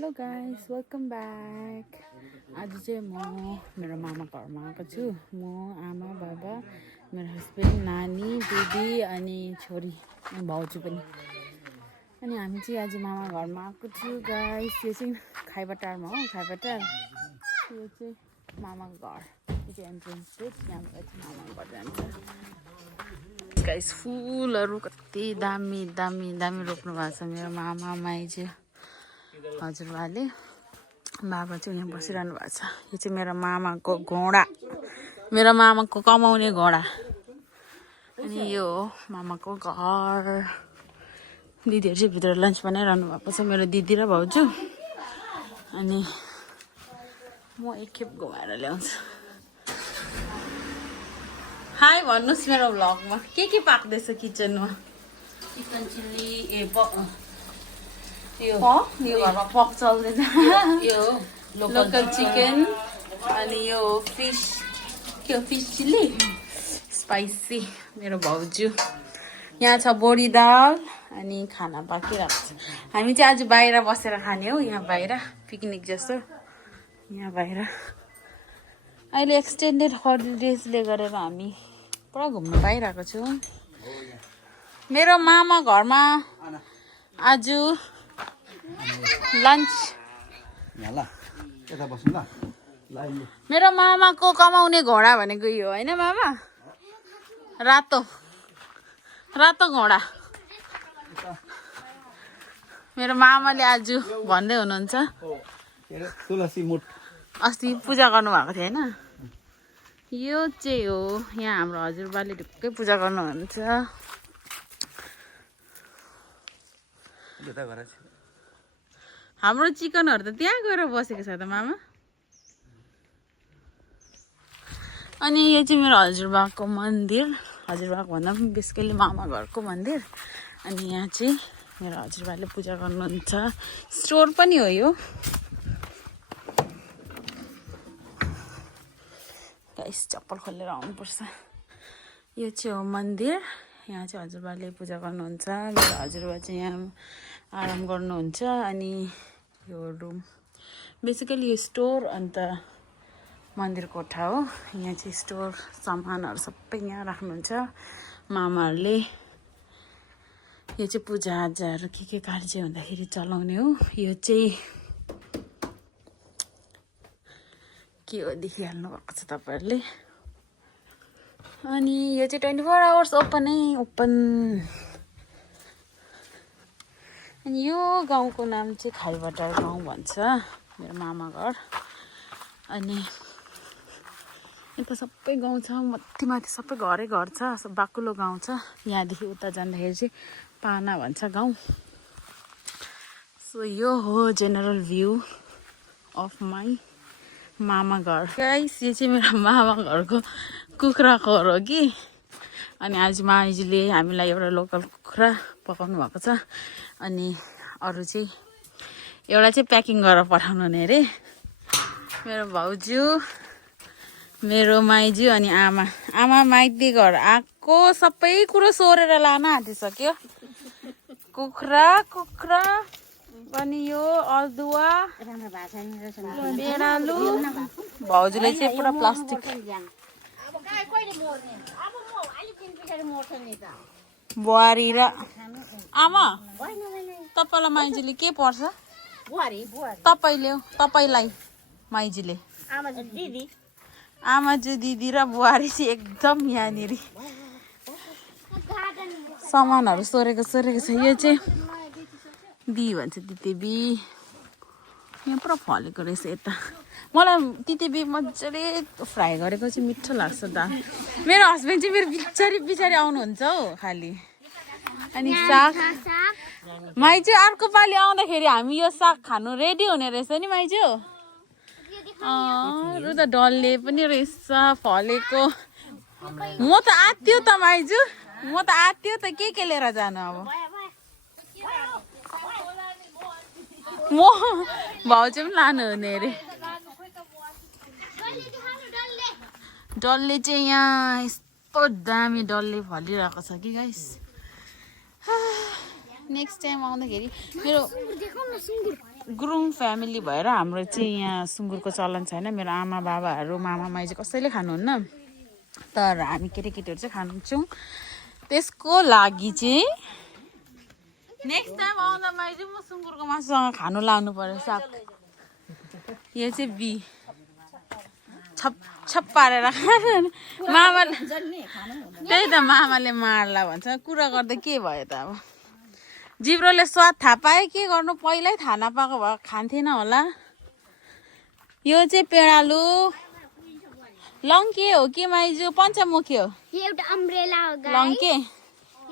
Hello guys welcome back. आज चाहिँ म मेरो मामा घरमा आएको छु। म आमा बाबा मेरो हस्बेन्ड नानी दिदी अनि छोरी अनि भाउजू पनि। अनि हामी चाहिँ आज मामा घरमा आएको छु गाइस। यो चाहिँ खाइबटारमा हो, खाइबटार। यो चाहिँ मामा घर, यो चाहिँ एन्ट्रेन्स गेट। यहाँबाट चाहिँ मामा घर जान्छ गाइस। फुलहरू कति दामी दामी दामी रोप्नु भएको छ मेरो मामा माइजू हजुरबाले। बाबा चाहिँ यहाँ बसिरहनु भएको छ। यो चाहिँ मेरो मामाको घोडा, मेरो मामाको कमाउने घोडा। अनि यो हो मामाको घर। दिदीहरू चाहिँ भित्र लन्च बनाइरहनु भएको छ, मेरो दिदी र भाउजू। अनि म एकखेप घुमाएर ल्याउँछु। हाई भन्नुहोस् मेरो भ्लगमा के पाक्दैछ किचनमा। चिकन चिल्ली यो घरमा पक चल्दैछ। यो लोकल चिकन अनि यो फिस के हो, फिस चिल्ली स्पाइसी। मेरो भाउजू यहाँ छ बोडी दाल अनि खाना पाकिरहेको छ। हामी चाहिँ आज बाहिर बसेर खाने हो, यहाँ बाहिर पिकनिक जस्तो। यहाँ बाहिर अहिले एक्सटेन्डेड हलिडेजले गरेर हामी पुरा घुम्नु पाइरहेको छौँ। मेरो मामा घरमा आज लन्च। मेरो मामाको कमाउने घोडा भनेको यो होइन मामा, रातो रातो घोडा। मेरो मामाले आज भन्दै हुनुहुन्छ तुलसी मुठ अस्ति पूजा गर्नुभएको थियो होइन। यो चाहिँ हो, यहाँ हाम्रो हजुरबाले ढुक्कै पूजा गर्नुहुन्छ। हाम्रो चिकनहरू त त्यहाँ गएर बसेको छ त मामा। अनि यो चाहिँ मेरो हजुरबाको मन्दिर, हजुरबाको भन्दा पनि बेसिकली मामा घरको मन्दिर। अनि यहाँ चाहिँ मेरो हजुरबाले पूजा गर्नुहुन्छ। स्टोर पनि हो यो गाइस, चप्पल खोलेर आउनुपर्छ। यो चाहिँ हो मन्दिर, यहाँ चाहिँ हजुरबाले पूजा गर्नुहुन्छ। मेरो हजुरबा चाहिँ यहाँ आराम गर्नुहुन्छ। अनि यो रुम बेसिकली यो स्टोर अन्त मन्दिर कोठा हो। यहाँ चाहिँ स्टोर सामानहरू सबै यहाँ राख्नुहुन्छ मामाहरूले। यो चाहिँ पूजाआजाहरू के कार्य हुँदाखेरि चलाउने हो। यो चाहिँ के हो देखिहाल्नु भएको छ तपाईँहरूले। अनि यो चाहिँ 24 आवर्स ओपन। अनि यो गाउँको नाम चाहिँ खाइबटार गाउँ भन्छ, मेरो मामा घर। अनि यता सबै गाउँ छ, माथि सबै घरै घर छ, बाक्लो गाउँ छ। यहाँदेखि उता जाँदाखेरि चाहिँ पाना भन्छ गाउँ। सो यो हो जेनरल भ्यू अफ माई मामा घर गाइस। यो चाहिँ मेरो मामा घरको कुखुरा खोर हो कि। अनि आज माइजूले हामीलाई एउटा लोकल कुखुरा पकाउनु भएको छ। अनि अरू चाहिँ एउटा चाहिँ प्याकिङ गरेर पठाउनु हुने अरे। मेरो भाउजू, मेरो माइजू अनि आमा माइती घर आएको सबै कुरो सोरेर लान आँटिसक्यो। कुखुरा अनि यो अदुवा बेडालु। भाउजूले चाहिँ पुरा प्लास्टिक बुहारी र आमा। तपाईँलाई माइजूले के पर्छ? तपाईँलाई माइजूले आमाजू दिदी र बुहारी चाहिँ एकदम यहाँनिर सामानहरू सोरेको छ। यो चाहिँ बी भन्छ, तितेबी। यहाँ पुरा फलेको रहेछ यता। मलाई तितेबी मजाले फ्राई गरेको चाहिँ मिठो लाग्छ दाल। मेरो हस्बेन्ड चाहिँ मेरो पछाडि आउनुहुन्छ हौ खालि। अनि साग माइजू अर्को पालि आउँदाखेरि हामी यो साग खानु रेडी हुने रहेछ नि माइजू। रु त डल्ले पनि रहेछ फलेको। म त आत्यो त माइजू, म त आत्यो त के लिएर जानु। अब म भाउजू पनि लानु हुने अरे। डल्ले चाहिँ यहाँ यस्तो दामी डल्ले फलिरहेको छ कि गाइस। नेक्स्ट टाइम आउँदाखेरि मेरो गुरुङ फ्यामिली भएर हाम्रो चाहिँ यहाँ सुँगुरको चलन छैन। मेरो आमा बाबाहरू मामा माइजू कसैले खानुहुन्न, तर हामी केटाकेटीहरू चाहिँ खान्छौँ। त्यसको लागि चाहिँ नेक्स्ट टाइम आउँदा माइजू म सुँगुरको मासुसँग खानु लानु पर्यो साग। यो चाहिँ बी छप छप पारेर खानु मामाले, त्यही त मामाले मार्ला भन्छ। कुरा गर्दा के भयो त, अब जिब्रोले स्वाद थाहा पाए के गर्नु, पहिल्यै थाहा नपाएको भए खान्थेन होला। यो चाहिँ पेडालु लङ्के हो कि माइजू, पञ्चमुखी हो, एउटा अम्ब्रेला हो लङ्के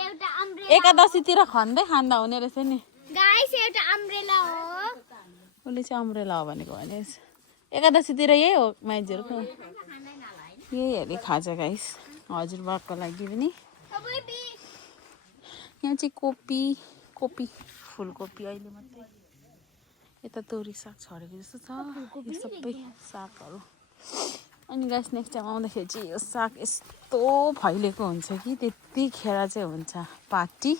एउटा अम्ब्रेला एकादशीतिर खन्दै खाँदा हुने रहेछ नि। गाइस एउटा अम्ब्रेला हो। उसले चाहिँ अम्ब्रेला हो भनेको भने एकादशीतिर यही हो माइजूहरूको, यही हेरी खान्छ गाइस। हजुरबाको लागि पनि यहाँ चाहिँ कोपी कोपी फुलकोपी अहिले मात्रै, यता तोरी साग छरेको जस्तो छ, यो सबै सागहरू। अनि गाइस नेक्स्ट टाइम आउँदाखेरि चाहिँ यो साग यस्तो फैलेको हुन्छ कि त्यतिखेर चाहिँ हुन्छ पार्टी।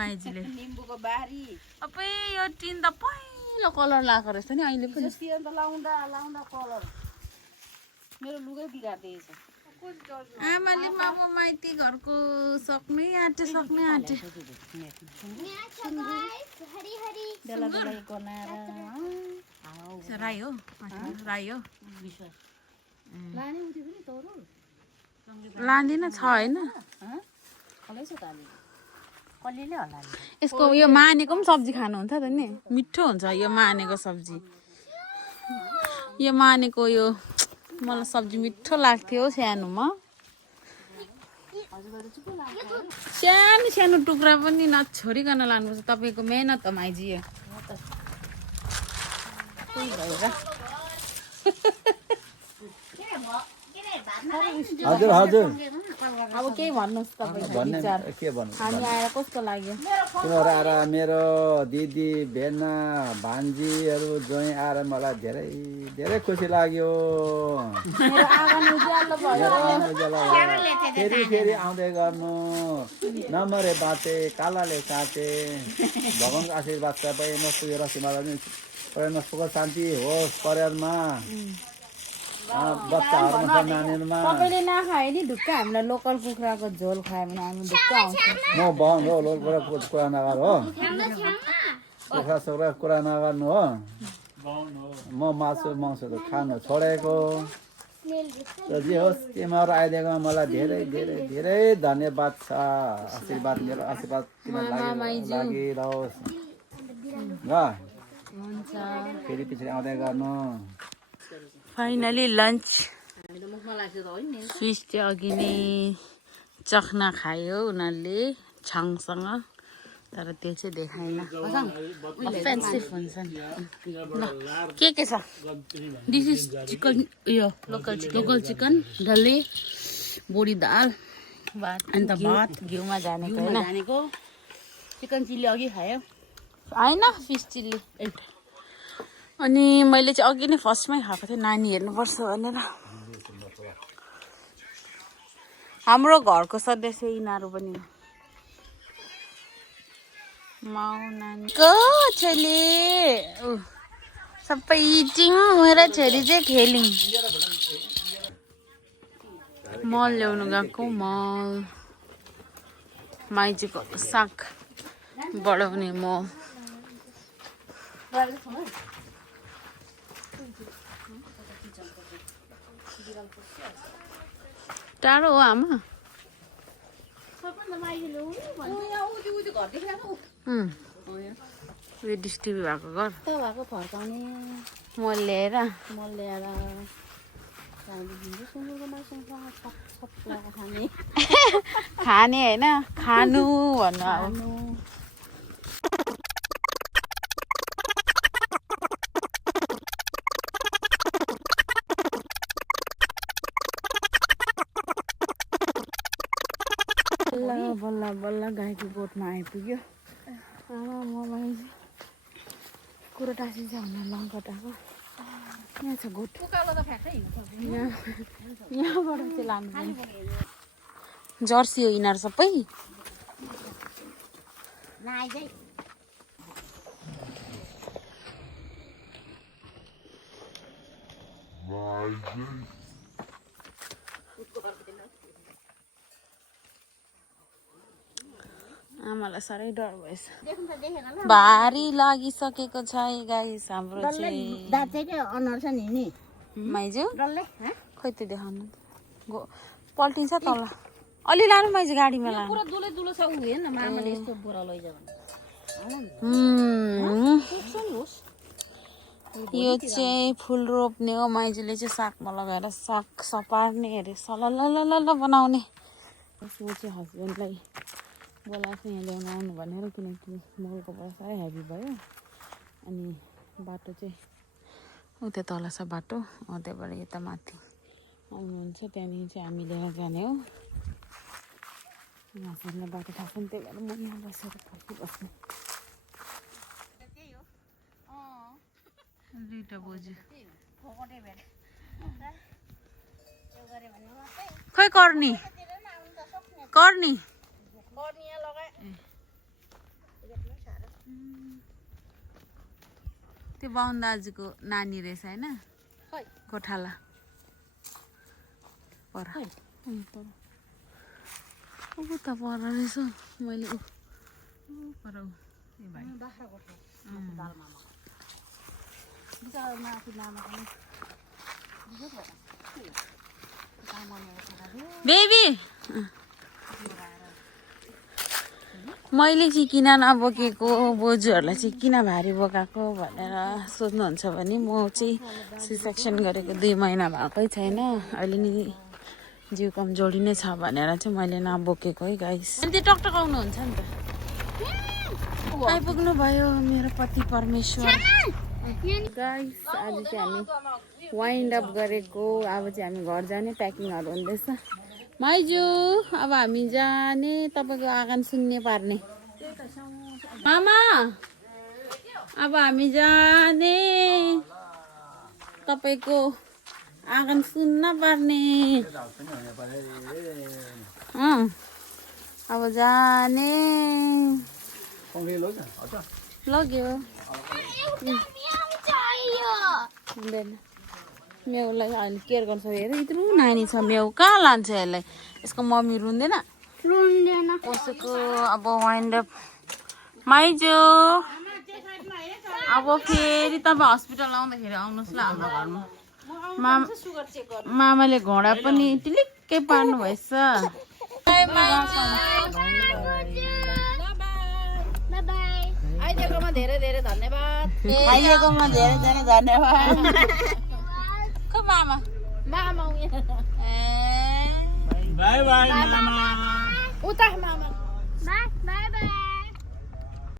माइजीले निम्बुको बारी अबै यो टिन त पहिलो कलर लगाएको रहेछ नि अहिले पनि। लाउँदा लाउँदा कलर मेरो लुगै बिगार्दैछ। आमाले मामा माइती घरको सक्नै आँटे सक्नै आँटे। हरी हरी बेला बेला गनाएर राई हो, राई हो, लाने उठ्यो पनि तरो लाँदिन छ होइन। खलेछ त अलि कलिले होला नि। यसको यो मानेको पनि सब्जी खानुहुन्छ त नि, मिठो हुन्छ यो मानेको सब्जी। यो मानेको यो मलाई सब्जी मिठो लाग्थ्यो सानोमा। सानो सानो टुक्रा पनि नछोडिकन लानुपर्छ, तपाईँको मेहनत हो माइजी। यो त्यही भएर हजुर हजुर अब केही भन्नुहोस् तपाईँको भन्ने विचार। के भन्नु, हामी आएर कस्तो लाग्यो? तिमीहरू आएर मेरो दिदी बेना भान्जीहरू ज्वाइँ आएर मलाई धेरै धेरै खुसी लाग्यो। मेरो आँगन उज्यालो भयो। फेरि फेरि आउँदै गर्नु, नमरे बाटे कालाले काटे। भगवानको आशीर्वाद सबैमा पुगेर सिमालाई परिवारमा सुख शान्ति होस्, परिवारमा बच्चाहरूमा नानीहरूमा। तपाईँले नखाए नि ढुक्क हामीलाई लोकल कुखुराको झोल खायो भने हामी ढुक्क आउँछ। म बन्द हो, लोकको कुरा नगर हो, कुखुरा सुखुरा कुरा नगर्नु हो। म मासु मांस त खानु छोडेको। जे होस् तिमीहरू आइदिएकोमा मलाई धेरै धेरै धेरै धन्यवाद छ। आशीर्वाद मेरो आशीर्वाद तिमीहरू लागिरहोस् ल। फेरि पछि आउँदै गर्नु। फाइनली लन्च फिस चाहिँ अघि नै चखना खायो उनीहरूले छाङसँग, तर त्यो चाहिँ देखाएन, अफेन्सिभ हुन्छ नि। ल के छ? दिस इज चिकन, उयो लोकल चिकन डल्ले बोडी दाल अन्त भात घिउमा जानेको होइन, जानेको चिकन चिल्ली अघि खायो। होइन फिस चिल्ली। अनि मैले चाहिँ अघि नै फर्स्टमै खाएको थिएँ, नानी हेर्नुपर्छ भनेर। हाम्रो घरको सदस्य यिनीहरू पनि माउ नानी को छोरी सबै इटिङ, मेरो छोरी चाहिँ खेलिङ। मल ल्याउनु गएको, मल माइजीको साग बढाउने मल। टाढो हो आमा? उयो डिस्टिभी भएको घर भएको फर्काउने मल ल्याएर मल ल्याएर सुँगुरको मासुसँग छप खाने खाने होइन, खानु भन्नु अब। बल्ल बल्ल गाईको गोठमा आइपुग्यो। आमा कुरो टाँसिन्छ भनेर लङ्कटाको यहाँ छ गोठ। यहाँबाट चाहिँ लानु जर्सी हो यिनीहरू सबै। Này chứ. आमालाई साह्रै डर भएछ देखुन त देखेन ल. भारी लागिसकेको छ गाइस हाम्रो चाहिँ दाँत चाहिँ के अनुहार छ नि माइजू डल्लै खोइ त देखाउनु पल्टिन्छ तल अलि लानु माइजू गाडीमा लानु पुरा दुलो दुलो छ उ हेर्न मामाले यस्तो बोरा लैजा भने यो चाहिँ फुल रोप्ने हो माइजूले चाहिँ सागमा लगाएर साग सपार्ने अरे सलल बनाउने उसको चाहिँ हस्बेन्डलाई बोलाएको यहाँ ल्याउन आउनु भनेर किनकि मलको पैसा साह्रै हेभी भयो अनि बाटो चाहिँ उता तल छ बाटो त्यहाँबाट यता माथि आउनुहुन्छ त्यहाँदेखि चाहिँ हामी लिएर जाने हो हस्बेन्डलाई बाटो थाहा छैन त्यही भएर म यहाँ बसेर पर्खिबस्ने दुईवटा बोजू खै कर्नी कर्नी त्यो बाहुन दाजुको नानी रहेछ होइन गोठाला पर अब त पर रहेछ मैले पर बेबी मैले चाहिँ किन नबोकेको बोजूहरूलाई चाहिँ किन भारी बोकाएको भनेर सोध्नुहुन्छ भने म चाहिँ सी सेक्सन गरेको 2 महिना भएकै छैन अहिले नि जिउ कमजोरी नै छ भनेर चाहिँ मैले नबोकेको है गाइस अनि त्यो टकटकाउनुहुन्छ नि त आइपुग्नु भयो मेरो पति परमेश्वर गाइस आज चाहिँ हामी वाइन्ड अप गरेको अब चाहिँ हामी घर जाने प्याकिङहरू हुँदैछ माइजू अब हामी जाने तपाईँको आँगन सुन्ने पार्ने मामा अब हामी जाने तपाईँको आँगन सुन्न पर्ने अब जाने लग्यो हुँदैन म्याउलाई अहिले केयर गर्छ हेर यत्रो नानी छ म्याउ कहाँ लान्छ यसलाई यसको मम्मी रुँदैन कसैको अब वाइन्ड अप माइजू अब फेरि तपाईँ हस्पिटल आउँदाखेरि आउनुहोस् ल हाम्रो घरमा मामाले घोडा पनि टिलिक्कै पार्नु भएछ आइदिएकोमा धेरै धेरै धन्यवाद आइदिएकोमा धेरै धेरै धन्यवाद मामा मामा बाई बाई मामा उता मामा